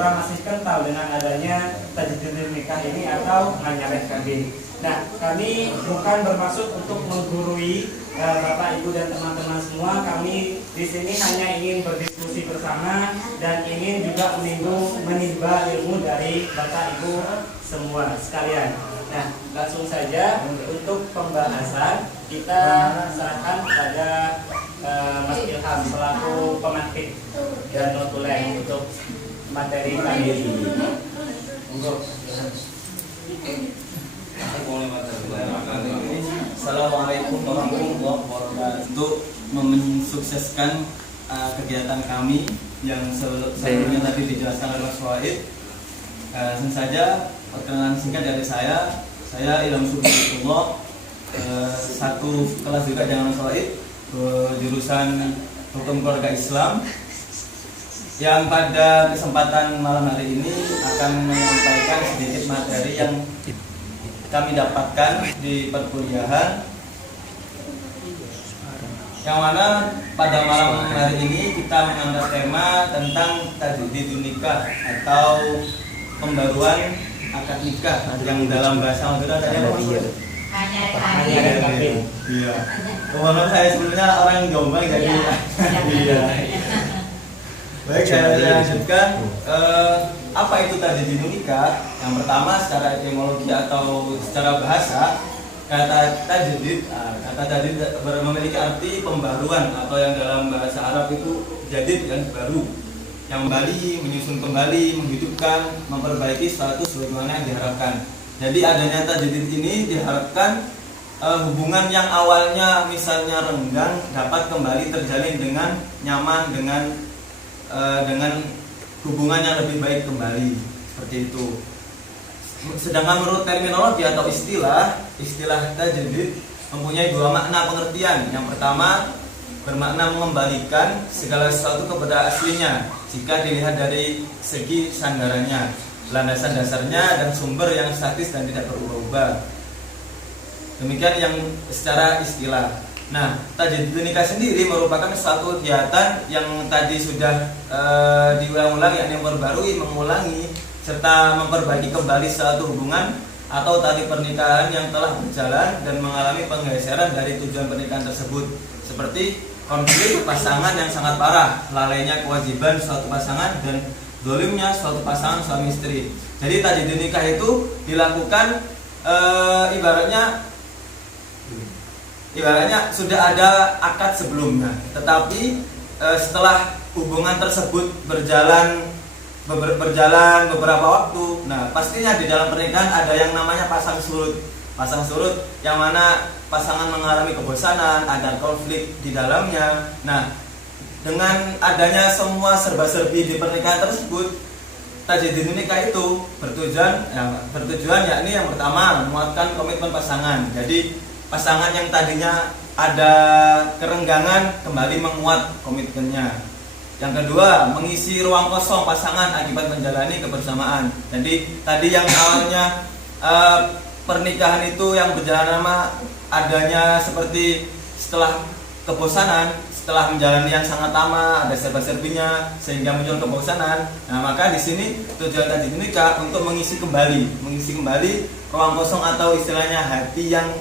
kurang masih kental dengan adanya tajdid nikah ini atau menyaret kawin. Nah, kami bukan bermaksud untuk menggurui Bapak Ibu dan teman-teman semua. Kami di sini hanya ingin berdiskusi bersama dan ingin juga menimba ilmu dari Bapak Ibu semua sekalian. Nah, langsung saja untuk pembahasan kita serahkan kepada Mas Ilham selaku pemantik dan notulen untuk materi kali ini. Monggo. Assalamualaikum warahmatullahi wabarakatuh. Untuk mensukseskan kegiatan kami yang sebelumnya tadi dijelaskan oleh Mas Wahid, langsung saja perkenalan singkat dari saya. Saya Ilham Subhanallah, satu kelas juga dengan Mas Wahid, jurusan Hukum Keluarga Islam, yang pada kesempatan malam hari ini akan menyampaikan sedikit materi yang kami dapatkan di perkuliahan, yang mana pada malam hari ini kita mengangkat tema tentang tajdid nikah atau pembaruan akad nikah, yang dalam bahasa Madura tadi apa maksudnya? Menyaret kawin. Iya. Menurut saya sebelumnya orang Jombang jadi iya. Baik, saya lanjutkan. Apa itu tajdid nikah? Yang pertama, secara etimologi atau secara bahasa, kata tajdid memiliki arti pembaruan, atau yang dalam bahasa Arab itu jadid, yang baru, yang kembali, menyusun kembali, menghidupkan, memperbaiki status sebagaimana yang diharapkan. Jadi adanya tajdid ini diharapkan hubungan yang awalnya misalnya renggang dapat kembali terjalin dengan nyaman, dengan hubungan yang lebih baik kembali, seperti itu. Sedangkan menurut terminologi atau istilah tajdid mempunyai dua makna pengertian. Yang pertama, bermakna mengembalikan segala sesuatu kepada aslinya jika dilihat dari segi sandarannya, landasan dasarnya, dan sumber yang statis dan tidak berubah-ubah. Demikian yang secara istilah. Nah, tajdid nikah sendiri merupakan suatu kegiatan yang tadi sudah diulang-ulang, yakni memperbarui, mengulangi, serta memperbaiki kembali suatu hubungan atau tali pernikahan yang telah berjalan dan mengalami penggeseran dari tujuan pernikahan tersebut, seperti konflik pasangan yang sangat parah, lalainya kewajiban suatu pasangan, dan dolimnya suatu pasangan suami istri. Jadi tajdid nikah itu dilakukan ibaratnya sudah ada akad sebelumnya, tetapi setelah hubungan tersebut berjalan beberapa waktu, nah pastinya di dalam pernikahan ada yang namanya pasang surut, yang mana pasangan mengalami kebosanan, ada konflik di dalamnya. Nah, dengan adanya semua serba-serbi di pernikahan tersebut, tajdid nikah itu bertujuan yakni yang pertama, menguatkan komitmen pasangan. Jadi pasangan yang tadinya ada kerenggangan kembali menguat komitmennya. Yang kedua, mengisi ruang kosong pasangan akibat menjalani kebersamaan. Jadi tadi yang awalnya pernikahan itu yang berjalan lama, adanya seperti setelah kebosanan, setelah menjalani yang sangat lama, ada serba-serbinya sehingga muncul kebosanan. Nah, maka di sini tujuan tajdid nikah untuk mengisi kembali ruang kosong atau istilahnya hati yang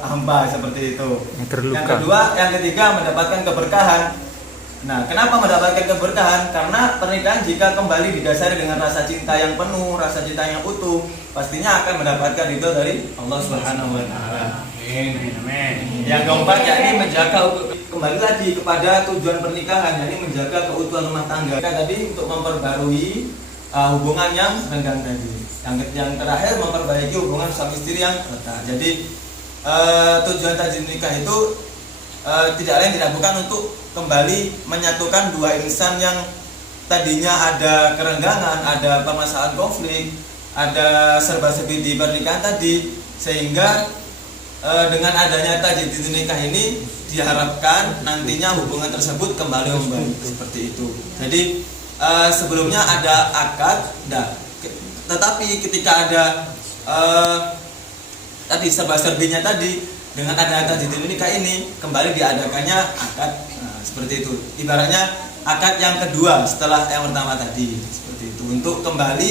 hamba, seperti itu. Yang ketiga, mendapatkan keberkahan. Nah, kenapa mendapatkan keberkahan? Karena pernikahan jika kembali didasari dengan rasa cinta yang penuh, rasa cinta yang utuh, pastinya akan mendapatkan ridho dari Allah Subhanahu wa taala. Amin. Yang keempat, yakni menjaga, kembali lagi kepada tujuan pernikahan, yakni menjaga keutuhan rumah tangga. Tadi untuk memperbarui hubungan yang renggang tadi. Yang terakhir, memperbaiki hubungan suami istri yang retak. Jadi tujuan tajdid nikah itu tidak lain tidak bukan untuk kembali menyatukan dua insan yang tadinya ada kerenggangan, ada permasalahan konflik, ada serba-serbi di pernikahan tadi, sehingga dengan adanya tajdid nikah ini diharapkan nantinya hubungan tersebut kembali membaik, seperti itu. Jadi sebelumnya ada akad, tetapi ketika ada tadi serba-serbinya tadi, dengan adanya tajdid nikah ini kembali diadakannya akad. Nah, seperti itu. Ibaratnya akad yang kedua setelah yang pertama tadi, seperti itu. Untuk kembali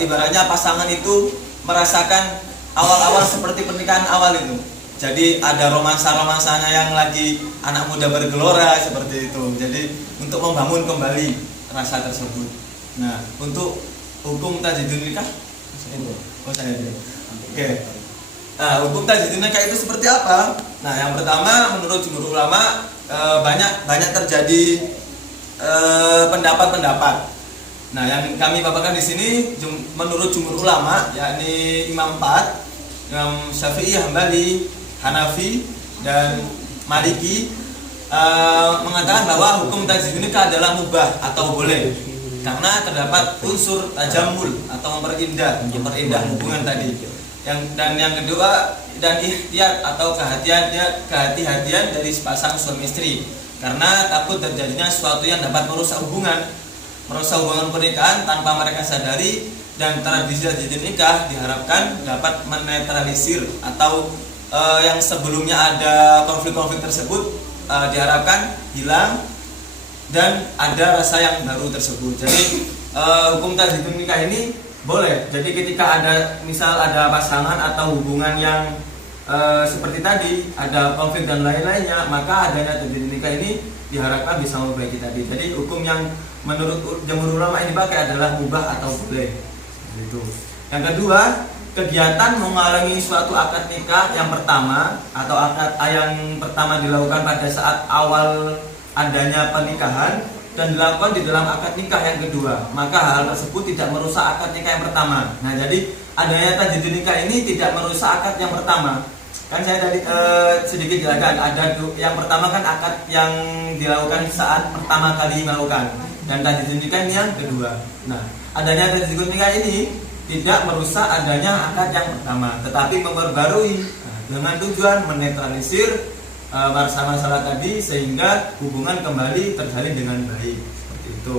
ibaratnya pasangan itu merasakan awal-awal seperti pernikahan awal itu. Jadi ada romansa-romansanya yang lagi anak muda bergelora seperti itu. Jadi untuk membangun kembali rasa tersebut. Nah, untuk hukum tajdidun nikah, Oke. Nah, hukum tajdidun nikah itu seperti apa? Nah, yang pertama menurut jumhur ulama banyak terjadi pendapat-pendapat. Nah, yang kami paparkan di sini menurut jumhur ulama, yakni Imam 4, Imam Syafi'i, Hambali, Hanafi, dan Maliki mengatakan bahwa hukum tajdidun nikah adalah mubah atau boleh karena terdapat unsur tajamul atau memperindah hubungan tadi. Yang kedua, dan ihtiyat atau kehati-hatian dari sepasang suami istri karena takut terjadinya sesuatu yang dapat merusak hubungan pernikahan tanpa mereka sadari. Dan tradisi tajdidun nikah diharapkan dapat menetralisir atau yang sebelumnya ada konflik-konflik tersebut diharapkan hilang dan ada rasa yang baru tersebut. Jadi hukum tajdidun nikah ini boleh. Jadi ketika ada pasangan atau hubungan yang seperti tadi ada konflik dan lain-lainnya, maka adanya tajdidun nikah ini diharapkan bisa memperbaiki tadi. Jadi hukum yang menurut jumhur ulama ini pakai adalah mubah atau boleh. Itu. Yang kedua, kegiatan mengalami suatu akad nikah yang pertama atau akad yang pertama dilakukan pada saat awal adanya pernikahan dan dilakukan di dalam akad nikah yang kedua, maka hal tersebut tidak merusak akad nikah yang pertama. Nah, jadi adanya tajdidun nikah ini tidak merusak akad yang pertama. Kan saya tadi sedikit jelaskan, ada yang pertama kan akad yang dilakukan saat pertama kali melakukan, dan tajdidun nikah ini yang kedua. Nah, adanya tajdidun nikah ini tidak merusak adanya akad yang pertama, tetapi memperbarui dengan tujuan menetralisir masalah tadi sehingga hubungan kembali terjalin dengan baik, seperti itu.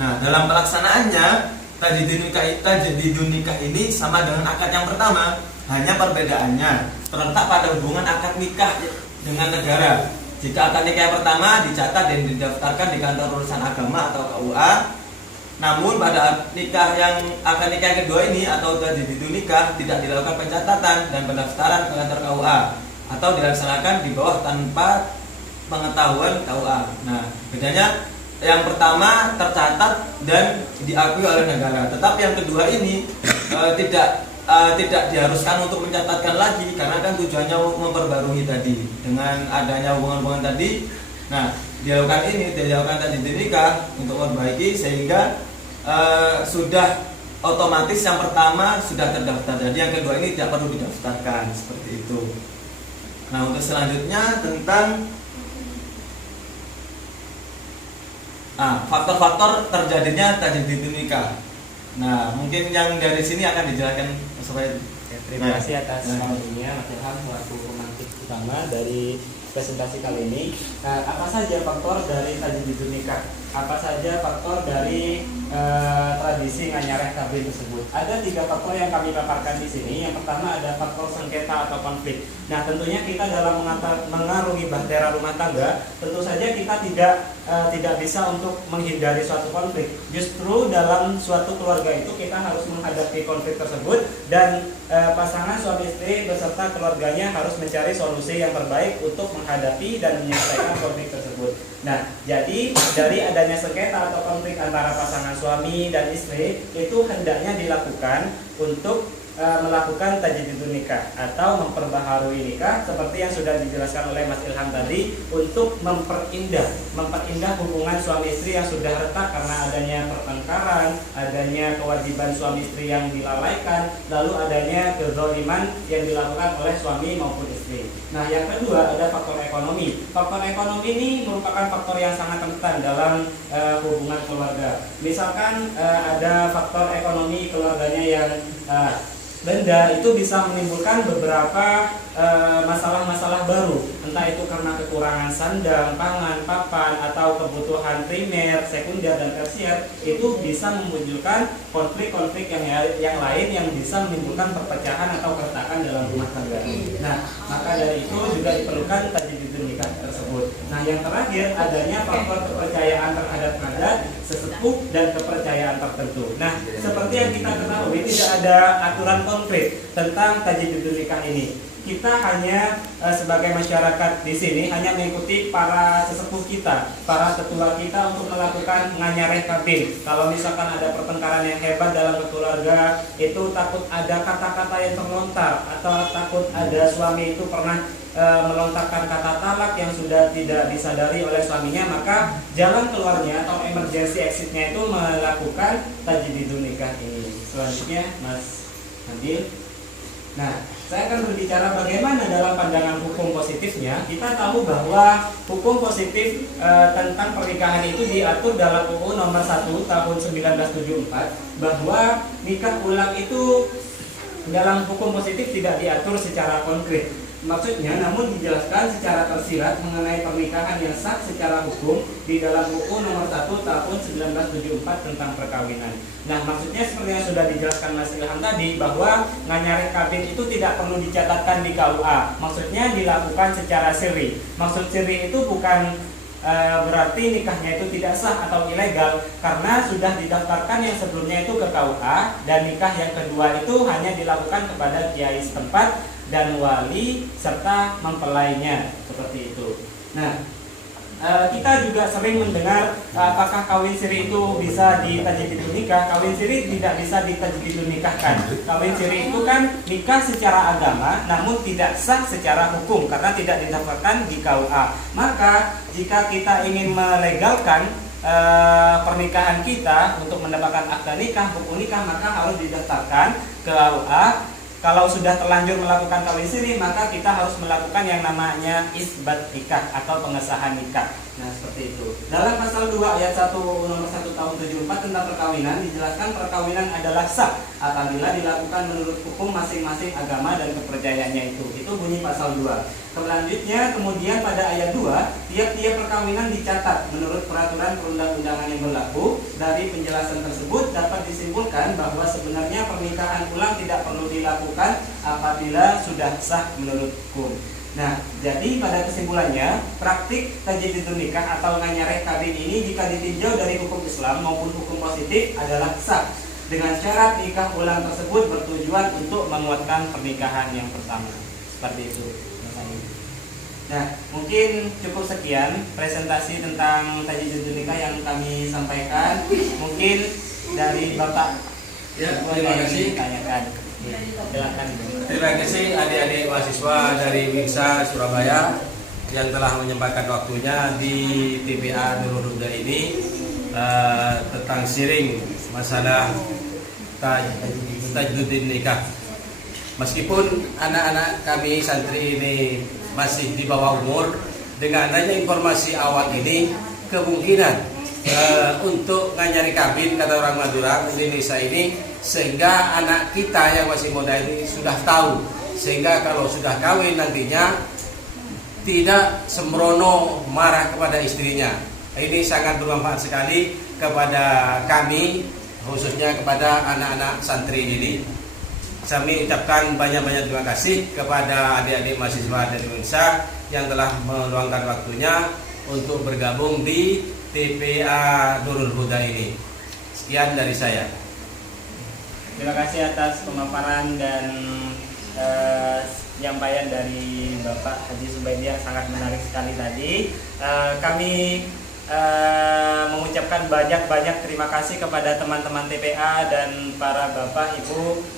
Nah, dalam pelaksanaannya tajdidun nikah ini sama dengan akad yang pertama, hanya perbedaannya terletak pada hubungan akad nikah dengan negara. Jika akad nikah yang pertama dicatat dan didaftarkan di kantor urusan agama atau KUA, namun pada akad nikah yang kedua ini atau tajdidun nikah tidak dilakukan pencatatan dan pendaftaran ke kantor KUA atau dilaksanakan di bawah tanpa pengetahuan KUA. Nah, bedanya yang pertama tercatat dan diakui oleh negara, tetapi yang kedua ini tidak diharuskan untuk mencatatkan lagi karena kan tujuannya memperbarui tadi dengan adanya hubungan-hubungan tadi. Nah, dilakukan tajdidun nikah untuk memperbaiki sehingga sudah otomatis yang pertama sudah terdaftar, jadi yang kedua ini tidak perlu didaftarkan, seperti itu. Nah, untuk selanjutnya tentang faktor-faktor terjadinya tajdidun nikah. Nah, mungkin yang dari sini akan dijelaskan supaya. Terima kasih atas waktunya Mas Ilham selaku pemantik utama dari presentasi kali ini. Apa saja faktor dari tajdidun nikah? Apa saja faktor dari tradisi nganyareh kabeh tersebut? Ada 3 faktor yang kami paparkan di sini. Yang pertama ada faktor sengketa atau konflik. Nah, tentunya kita dalam mengarungi bahtera rumah tangga, tentu saja kita tidak bisa untuk menghindari suatu konflik. Justru dalam suatu keluarga itu kita harus menghadapi konflik tersebut dan pasangan suami istri beserta keluarganya harus mencari solusi yang terbaik untuk menghadapi dan menyelesaikan konflik tersebut. Nah, jadi dari adanya sengketa atau konflik antara pasangan suami dan istri itu hendaknya dilakukan untuk melakukan tajdidun nikah atau memperbaharui nikah seperti yang sudah dijelaskan oleh Mas Ilham tadi, untuk memperindah hubungan suami istri yang sudah retak karena adanya pertengkaran, adanya kewajiban suami istri yang dilalaikan, lalu adanya kezaliman yang dilakukan oleh suami maupun istri. Nah, yang kedua ada faktor ekonomi. Faktor ekonomi ini merupakan faktor yang sangat rentan dalam hubungan keluarga. Misalkan ada faktor ekonomi keluarganya yang benda itu bisa menimbulkan beberapa masalah-masalah baru, entah itu karena kekurangan sandang, pangan, papan, atau kebutuhan primer, sekunder, dan tersier, itu bisa memunculkan konflik-konflik yang lain yang bisa menimbulkan perpecahan atau keretakan dalam rumah tangga. Nah, maka dari itu juga diperlukan tajdidun nikah tersebut. Nah, yang terakhir adanya faktor kepercayaan terhadap adat, sesepuh, dan kepercayaan tertentu. Nah, seperti yang kita ketahui, tidak ada aturan konkret tentang tajdidun nikah ini. Kita hanya sebagai masyarakat di sini hanya mengikuti para sesepuh kita, para tetua kita untuk melakukan nganyareh kabin. Kalau misalkan ada pertengkaran yang hebat dalam keluarga, itu takut ada kata-kata yang terlontar, atau takut ada suami itu pernah melontarkan kata talak yang sudah tidak disadari oleh suaminya, maka jalan keluarnya atau emergency exitnya itu melakukan tajdidun nikah ini. Selanjutnya, Mas Nabil. Nah, saya akan berbicara bagaimana dalam pandangan hukum positifnya. Kita tahu bahwa hukum positif tentang pernikahan itu diatur dalam UU nomor 1 tahun 1974, bahwa nikah ulang itu dalam hukum positif tidak diatur secara konkret. Maksudnya, namun dijelaskan secara tersirat mengenai pernikahan yang sah secara hukum di dalam UU nomor 1 tahun 1974 tentang perkawinan. Nah, maksudnya seperti yang sudah dijelaskan Mas Ilham tadi, bahwa nganyareh kabin itu tidak perlu dicatatkan di KUA. Maksudnya dilakukan secara siri. Maksud siri itu bukan berarti nikahnya itu tidak sah atau ilegal, karena sudah didaftarkan yang sebelumnya itu ke KUA, dan nikah yang kedua itu hanya dilakukan kepada kiai setempat dan wali serta mempelainya, seperti itu. Nah, kita juga sering mendengar apakah kawin siri itu bisa ditajdidun nikah. Kawin siri tidak bisa ditajdidun nikahkan. Kawin siri itu kan nikah secara agama, namun tidak sah secara hukum karena tidak didaftarkan di KUA. Maka jika kita ingin melegalkan pernikahan kita untuk mendapatkan akta nikah, buku nikah, maka harus didaftarkan ke KUA. Kalau sudah terlanjur melakukan kawin siri, maka kita harus melakukan yang namanya isbat nikah atau pengesahan nikah. Nah, seperti itu. Dalam pasal 2 ayat 1 nomor 1 tahun 74 tentang perkawinan dijelaskan perkawinan adalah sah apabila dilakukan menurut hukum masing-masing agama dan kepercayaannya itu. Itu bunyi pasal 2. Selanjutnya, kemudian pada ayat 2, tiap-tiap perkawinan dicatat menurut peraturan perundang-undangan yang berlaku. Dari penjelasan tersebut dapat disimpulkan bahwa sebenarnya pernikahan ulang tidak perlu dilakukan apabila sudah sah menurut hukum. Nah, jadi pada kesimpulannya, praktik tajdidun nikah atau nganyareh kabin ini jika ditinjau dari hukum Islam maupun hukum positif adalah sah, dengan syarat nikah ulang tersebut bertujuan untuk menguatkan pernikahan yang pertama. Seperti itu. Nah, mungkin cukup sekian presentasi tentang tajdidun nikah yang kami sampaikan. Mungkin dari Bapak, ya, terima kasih. Tanyakan. Silakan. Terima kasih adik-adik mahasiswa dari WINSA Surabaya yang telah menyempatkan waktunya di TPA Nurul Huda ini tentang sharing masalah tajdidun nikah. Meskipun anak-anak kami santri ini masih di bawah umur, dengan adanya informasi awal ini kemungkinan untuk nganyari kabin, kata orang Madura Indonesia ini, sehingga anak kita yang masih muda ini sudah tahu, sehingga kalau sudah kawin nantinya tidak sembrono marah kepada istrinya. Ini sangat bermanfaat sekali kepada kami, khususnya kepada anak-anak santri ini. Kami ucapkan banyak-banyak terima kasih kepada adik-adik mahasiswa dari UNSA yang telah meluangkan waktunya untuk bergabung di TPA Nurul Huda ini. Sekian dari saya. Terima kasih atas pemaparan dan penyampaian dari Bapak Haji Subaidi yang sangat menarik sekali tadi. Kami mengucapkan banyak-banyak terima kasih kepada teman-teman TPA dan para Bapak Ibu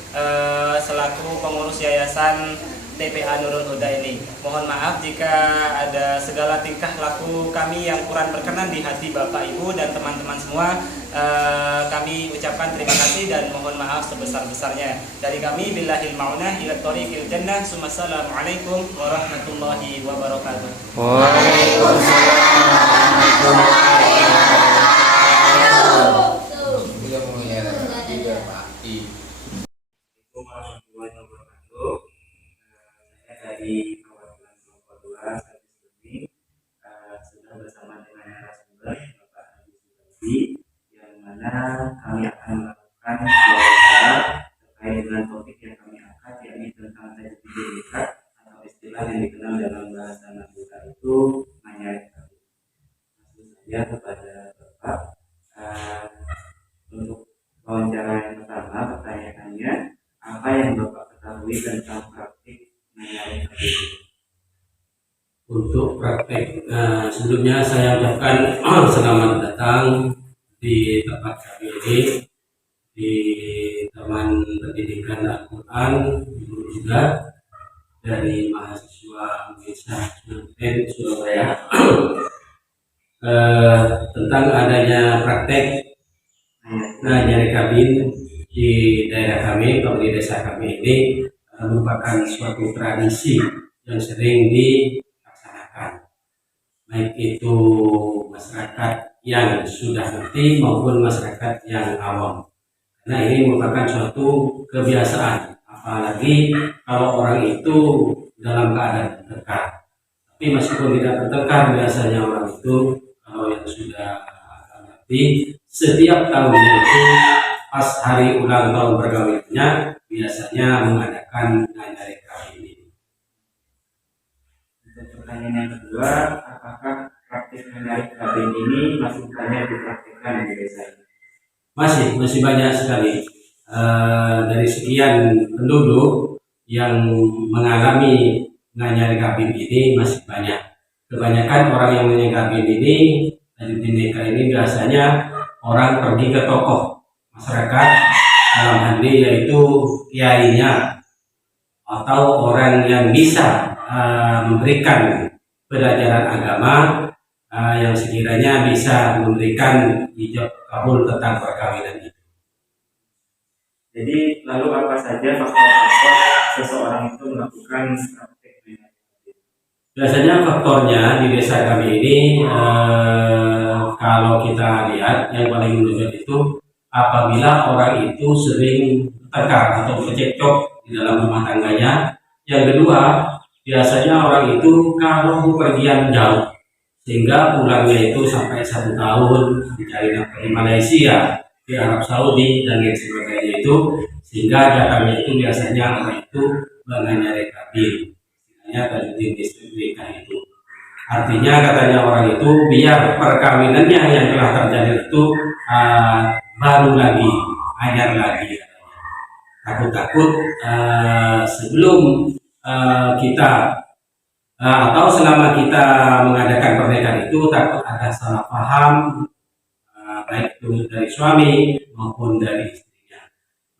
selaku pengurus yayasan TPA Nurul Huda ini. Mohon maaf jika ada segala tingkah laku kami yang kurang berkenan di hati Bapak Ibu dan teman-teman semua. Kami ucapkan terima kasih dan mohon maaf sebesar-besarnya. Dari kami billahil ma'unah ila thoriqil jannah. Assalamualaikum warahmatullahi wabarakatuh. Waalaikumsalam warahmatullahi wabarakatuh. Assalamualaikum warahmatullahi wabarakatuh. kami akan melakukan wawancara terkait dengan topik yang kami angkat, yakni tentang tajdidul nikah atau istilah yang dikenal dalam bahasa Madura itu menyaring kawin. Langsung saja kepada Bapak untuk wawancara yang pertama, pertanyaannya, apa yang Bapak ketahui tentang praktik menyaring kawin? Untuk praktek, sebelumnya saya ucapkan selamat datang di tempat kami ini, di Taman Pendidikan Al-Quran juga dari mahasiswa Universitas Surabaya tentang adanya praktek nyari kawin di daerah kami, atau di desa kami ini merupakan suatu tradisi yang sering dilaksanakan, baik itu masyarakat yang sudah ngerti maupun masyarakat yang awam. Nah, ini merupakan suatu kebiasaan, apalagi kalau orang itu dalam keadaan bertengkar. Tapi meskipun tidak bertengkar, biasanya orang itu kalau yang sudah ngerti, setiap tahunnya itu pas hari ulang tahun perkawinan biasanya mengadakan nyari kawin ini. Untuk pertanyaan yang kedua, apakah praktik menarik kawin ini masih banyak dipraktikkan di desa ini? Masih banyak sekali. Dari sekian penduduk yang mengalami nyari kawin ini masih banyak. Kebanyakan orang yang menyari kawin ini di nikah ini biasanya orang pergi ke tokoh masyarakat, dalam hal ini yaitu kiainya atau orang yang bisa memberikan pelajaran agama yang sekiranya bisa memberikan ijab kabul tentang perkawinan itu. Jadi lalu apa saja faktor-faktor seseorang itu melakukan praktik menyaring kawin? Biasanya faktornya di desa kami ini kalau kita lihat yang paling menonjol itu apabila orang itu sering bertengkar atau bercekcok di dalam rumah tangganya. Yang kedua, biasanya orang itu kalau bepergian jauh sehingga pulangnya itu sampai 1 tahun mencari nafkah di Malaysia, di Arab Saudi dan lain sebagainya itu, sehingga datangnya itu biasanya orang itu menanyari kawin, istilahnya tajdidul nikah itu. Artinya katanya orang itu biar perkawinannya yang telah terjadi itu baru lagi, anyar lagi. Takut-takut sebelum kita atau selama kita mengadakan pernikahan itu takut ada salah paham, baik itu dari suami maupun dari istrinya.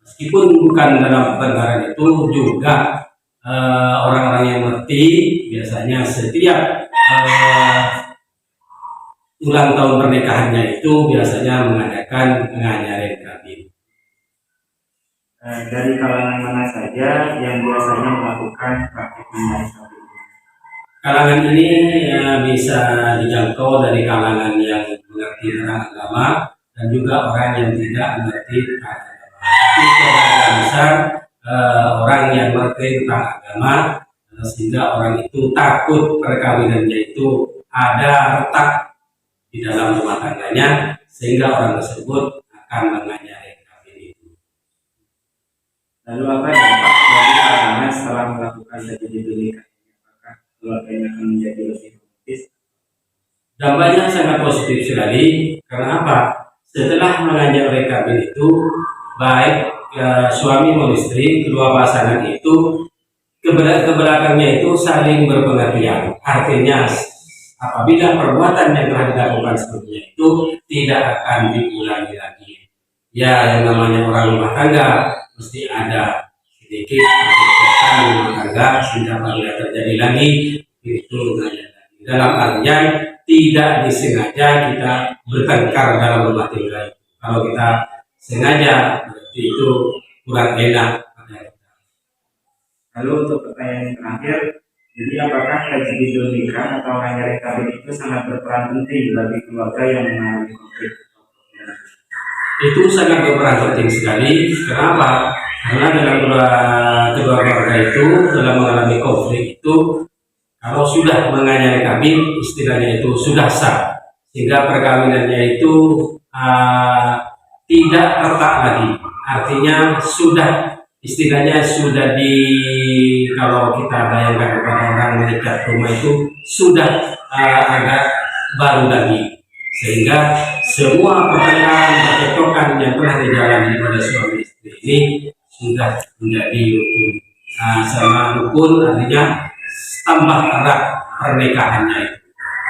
Meskipun bukan dalam perkara itu juga orang-orang yang ngerti biasanya setiap ulang tahun pernikahannya itu biasanya mengadakan penganyarin kawin. Dari kalangan mana saja yang biasanya melakukan praktik menyaring kawin? Kalangan ini bisa dijangkau dari kalangan yang mengerti tentang agama dan juga orang yang tidak mengerti tentang agama. Tapi sebagian besar orang yang mengerti tentang agama, sehingga orang itu takut perkawinannya itu ada retak di dalam rumah tangganya, sehingga orang tersebut akan menganyari kawin itu. Lalu apa dampak bagi pasangan setelah melakukan tajdidul nikah? Apakah keluarganya akan menjadi lebih romantis? Dampaknya sangat positif sekali. Karena apa? Setelah menganyari kawin itu, baik suami maupun istri, kedua pasangan itu ke belakangnya itu saling berpengertian. Artinya apabila perbuatan yang telah dilakukan sebelumnya itu tidak akan diulangi lagi. Ya, yang namanya orang rumah tangga mesti ada sedikit percekcokan di rumah tangga, sehingga apabila terjadi lagi itu dalam artian tidak disengaja kita bertengkar dalam rumah tangga. Kalau kita sengaja berarti itu kurang enak. Lalu untuk pertanyaan yang terakhir, jadi apakah tajdidul nikah atau menyaring kawin itu sangat berperan penting bagi keluarga yang mengalami konflik? Itu sangat berperan penting sekali. Kenapa? Karena dalam kedua keluarga itu dalam mengalami konflik itu, kalau sudah menganyari kawin, istilahnya itu sudah sah, sehingga perkawinannya itu tidak retak lagi. Artinya sudah, istilahnya sudah kalau kita bayangkan kepada orang mengikat rumah itu sudah agak baru lagi, sehingga semua pertengkaran percekcokan yang telah dijalani pada suami istri ini sudah menjadi rukun. Sama rukun artinya tambah erat pernikahannya itu.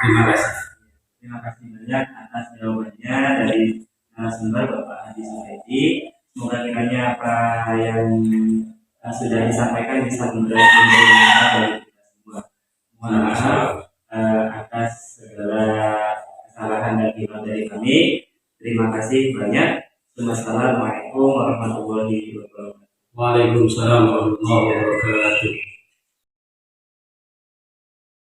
Terima kasih. Terima kasih banyak atas jawabannya dari narasumber Bapak Haji Suhaidi. Semoga kiranya apa yang sudah disampaikan bisa memberi manfaat bagi kita semua. Mohon maaf atas segala kesalahan dan khilaf dari kami. Terima kasih banyak. Wassalamualaikum warahmatullahi wabarakatuh. Waalaikumsalam warahmatullahi wabarakatuh.